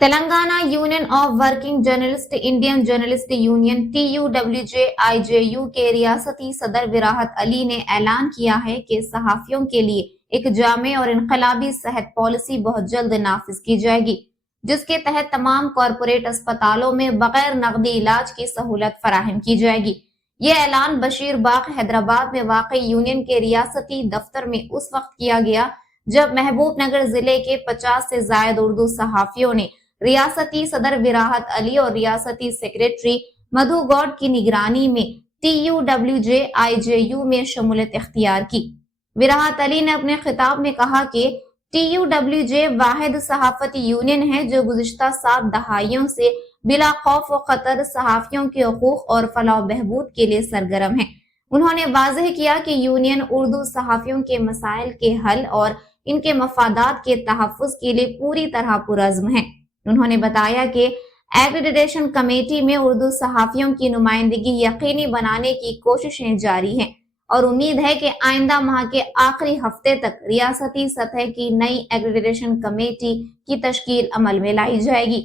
Telangana union of working journalist Indian journalist union TUWJ-IJU के रियासती सदर विराहत अली ने ऐलान किया है कि सहाफियों के लिए एक जामे और इनकलाबी सेहत पॉलिसी बहुत जल्द नाफिज की जाएगी, जिसके तहत तमाम कॉरपोरेट अस्पतालों में बगैर नकदी इलाज की सहूलत फराहम की जाएगी। ये ऐलान बशीर बाग हैदराबाद में वाक़ यूनियन के रियासती दफ्तर में उस वक्त किया गया जब महबूब नगर जिले के 50 से जायद उर्दू सहाफियों ने रियासती सदर विराहत अली और रियासती सेक्रेटरी मधु गौड की निगरानी में TUWJ-IJU में शमूलियत इख्तियार की। विराहत अली ने अपने खिताब में कहा कि TUWJ वाहिद सहाफती यूनियन है जो गुज़िश्ता 7 दहाइयों से बिला खौफ व खतर सहाफियों के हकूक और फलाह बहबूद के लिए सरगर्म है। उन्होंने वाज़ेह किया कि यूनियन उर्दू सहाफियों के मसाइल के हल और इनके मफादात के तहफ़्फ़ुज़ के लिए पूरी तरह पुरज़्म है। उन्होंने बताया कि एक्रेडिटेशन कमेटी में उर्दू सहाफियों की नुमाइंदगी यकीनी बनाने की कोशिशें जारी हैं और उम्मीद है कि आइंदा माह के आखिरी हफ्ते तक रियासती सतह की नई एक्रेडिटेशन कमेटी की तश्कील अमल में लाई जाएगी।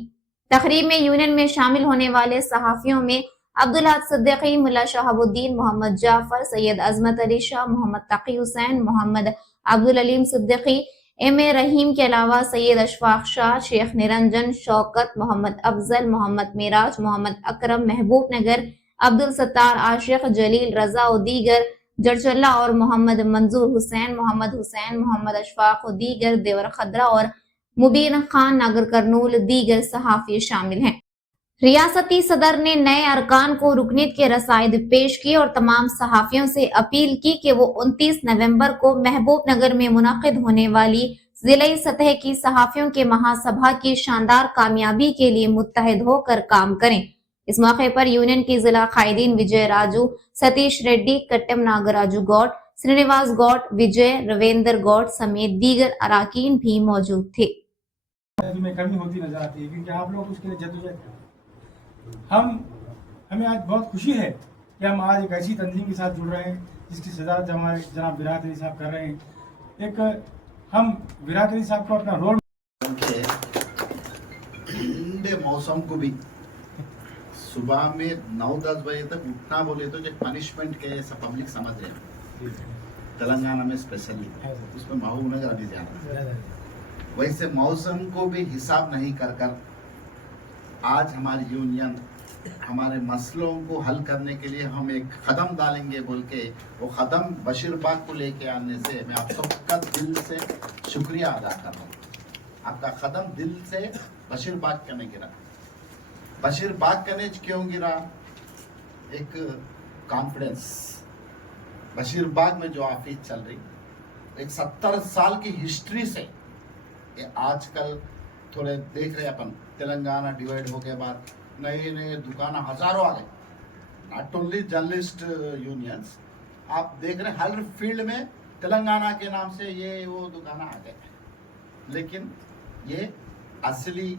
तकरीब में यूनियन में शामिल होने वाले सहाफियों में अब्दुल हक सिद्दीकी, मुल्ला शहाबुद्दीन, मोहम्मद जाफर, सैयद अजमत अली शाह, मोहम्मद तकी हुसैन, मोहम्मद अब्दुल अलीम सिद्दीकी, M.A. रहीम के अलावा सैयद अशफाक शाह, शेख निरंजन, शौकत, मोहम्मद अफजल, मोहम्मद मिराज, मोहम्मद अकरम, महबूब नगर, अब्दुल सत्तार आशिक, जलील रजा और दीगर, जरचल्ला और मोहम्मद मंजूर हुसैन, मोहम्मद अशफाक और दीगर, देवर खदरा और मुबीन खान, नागर करनूल, दीगर सहाफी शामिल हैं। रियासती सदर ने नए अरकान को रुकनीत के रसाइद पेश किए और तमाम सहाफियों से अपील की कि वो 29 नवंबर को महबूब नगर में मुनक़िद होने वाली जिले सतह की सहाफियों के महासभा की शानदार कामयाबी के लिए मुत्तहिद होकर काम करें। इस मौके पर यूनियन की जिला कायदीन विजय राजू, सतीश रेड्डी, कट्टम नागराजू गौड, श्रीनिवास गौड, विजय रविंदर गौड समेत दीगर अराकीन भी मौजूद थे। में कमी होती नजर आती है क्योंकि आप लोग उसके लिए जद्दोजहद करते हैं। हमें आज बहुत खुशी है कि हम आज एक ऐसी तंजीम के साथ जुड़ रहे हैं जिसकी सदारत हमारे जनाब विराहत अली साहब कर रहे हैं। हम विराहत अली साहब को अपना रोल ठंडे मौसम को भी सुबह में 9-10 बजे तक उठना बोले तो जो पनिशमेंट के ऐसा पब्लिक समझ रहे हैं तेलंगाना में स्पेशली, उसमें महबूब नगर अभी ज्यादा। वैसे मौसम को भी हिसाब नहीं कर आज हमारी यूनियन हमारे मसलों को हल करने के लिए हम एक कदम डालेंगे बोल के वो कदम बशीर बाग को लेके आने से मैं आप सबका दिल से शुक्रिया अदा कर रहा हूँ। आपका कदम दिल से बशीर बाग करने गिरा। बशीर बाग करने क्यों गिरा? एक कॉन्फिडेंस, बशीर बाग में जो ऑफिस चल रही एक 70 साल की हिस्ट्री से ये आजकल थोड़े देख रहे अपन तेलंगाना डिवाइड हो के बाद नए नए दुकान हजारों आ गए। नॉट ओनली जर्नलिस्ट यूनियंस, आप देख रहे हर फील्ड में तेलंगाना के नाम से ये वो दुकान आ गए। लेकिन ये असली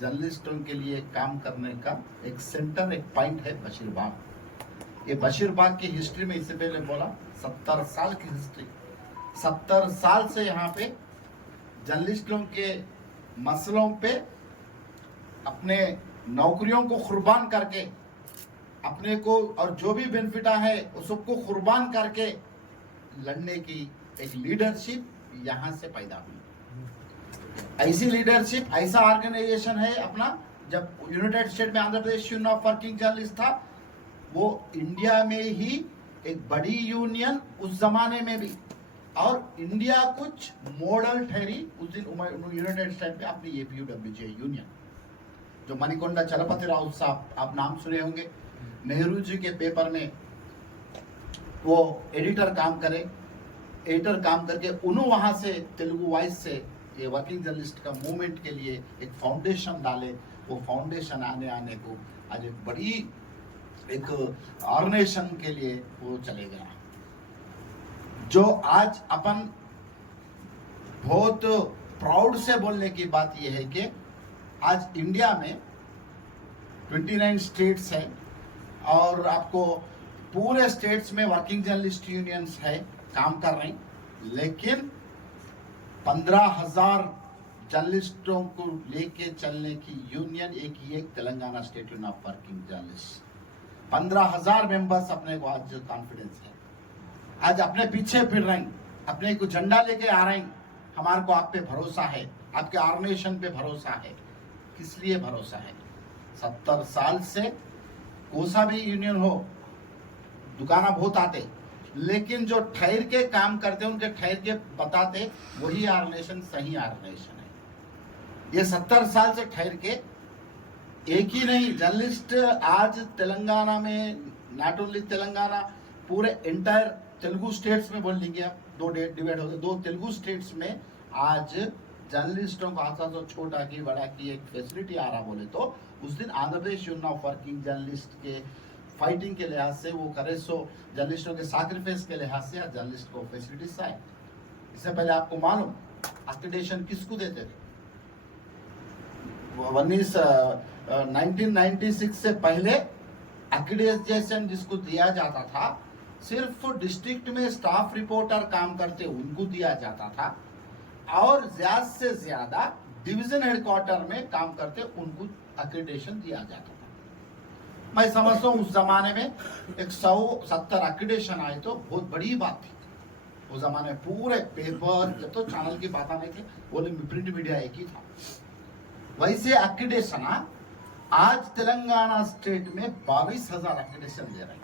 जर्नलिस्टों के लिए काम करने का एक सेंटर, एक पॉइंट है बशीर बाग। ये बशीर बाग की हिस्ट्री में इससे पहले बोला 70 साल की हिस्ट्री, 70 साल से यहाँ पे जर्नलिस्टों के मसलों पे अपने नौकरियों को कुर्बान करके अपने को और जो भी बेनिफिट है उस सबको कुर्बान करके लड़ने की एक लीडरशिप यहाँ से पैदा हुई। ऐसी लीडरशिप, ऐसा ऑर्गेनाइजेशन है अपना। जब यूनाइटेड स्टेट में Andhra Pradesh union of working journalist था, वो इंडिया में ही एक बड़ी यूनियन उस जमाने में भी, और इंडिया कुछ मॉडल ठहरी उस दिन यूनाइटेड स्टेट में अपनी APUWJ यूनियन, जो मणिकोंडा चलपति राव साहब आप नाम सुने होंगे। नेहरू जी के पेपर में वो एडिटर काम करके उन्होंने वहां से तेलुगु वॉइस से ये वर्किंग जर्नलिस्ट का मूवमेंट के लिए एक फाउंडेशन डाले। वो फाउंडेशन आने को आज एक बड़ी एक ऑर्गेनाइजेशन के लिए वो चले गया। जो आज अपन बहुत प्राउड से बोलने की बात यह है कि आज इंडिया में 29 स्टेट्स है और आपको पूरे स्टेट्स में वर्किंग जर्नलिस्ट यूनियंस है काम कर रहे हैं, लेकिन 15,000 जर्नलिस्टों को लेके चलने की यूनियन एक ही एक Telangana state union of working journalist. 15,000 members अपने को आज कॉन्फिडेंस है, आज अपने पीछे फिर रहे हैं, अपने को झंडा लेके आ रहे हैं। हमारे को आप पे भरोसा है, आपके ऑर्गेनाइजेशन पे भरोसा है। किस लिए भरोसा है? 70 साल से कोई सा भी यूनियन हो, दुकाना बहुत आते, लेकिन जो ठहर के काम करते उनके ठहर के बताते वही ऑर्गेनाइजेशन सही ऑर्गेनाइजेशन है। ये 70 साल से ठहर के एक ही नहीं, जर्नलिस्ट आज तेलंगाना में, नॉट ओनली तेलंगाना, पूरे एंटायर तेलुगु स्टेट्स में बोल लेंगे आप, दो डिवाइड हो गए, 2 तेलुगु स्टेट्स में आज जर्नलिस्टों को आशा तो छोटा की बड़ा की एक फैसिलिटी आ रहा बोले तो उस दिन Andhra Pradesh union of working journalist के फाइटिंग के लिहाज से वो करे, सो जर्नलिस्टों के सैक्रिफाइस के लिहाज से आज जर्नलिस्ट को फैसिलिटीज आए। इससे पहले आपको मालूम एक्रेडिटेशन किसको देते थे? 1996 से पहले एक्रेडिटेशन जिसको दिया जाता था सिर्फ डिस्ट्रिक्ट में स्टाफ रिपोर्टर काम करते उनको दिया जाता था, और ज्यादा से ज्यादा डिवीजन हेडक्वार्टर में काम करते उनको एक्रेडिटेशन दिया जाता था। मैं समझता हूँ उस जमाने में 170 एक्रेडिटेशन आए तो बहुत बड़ी बात थी। उस जमाने में पूरे पेपर, जब तो चैनल की बात नहीं थी, वो प्रिंट मीडिया एक ही था। वैसे एक्रेडिटेशन आज तेलंगाना स्टेट में 22,000 एक्रेडिटेशन दे रहे हैं।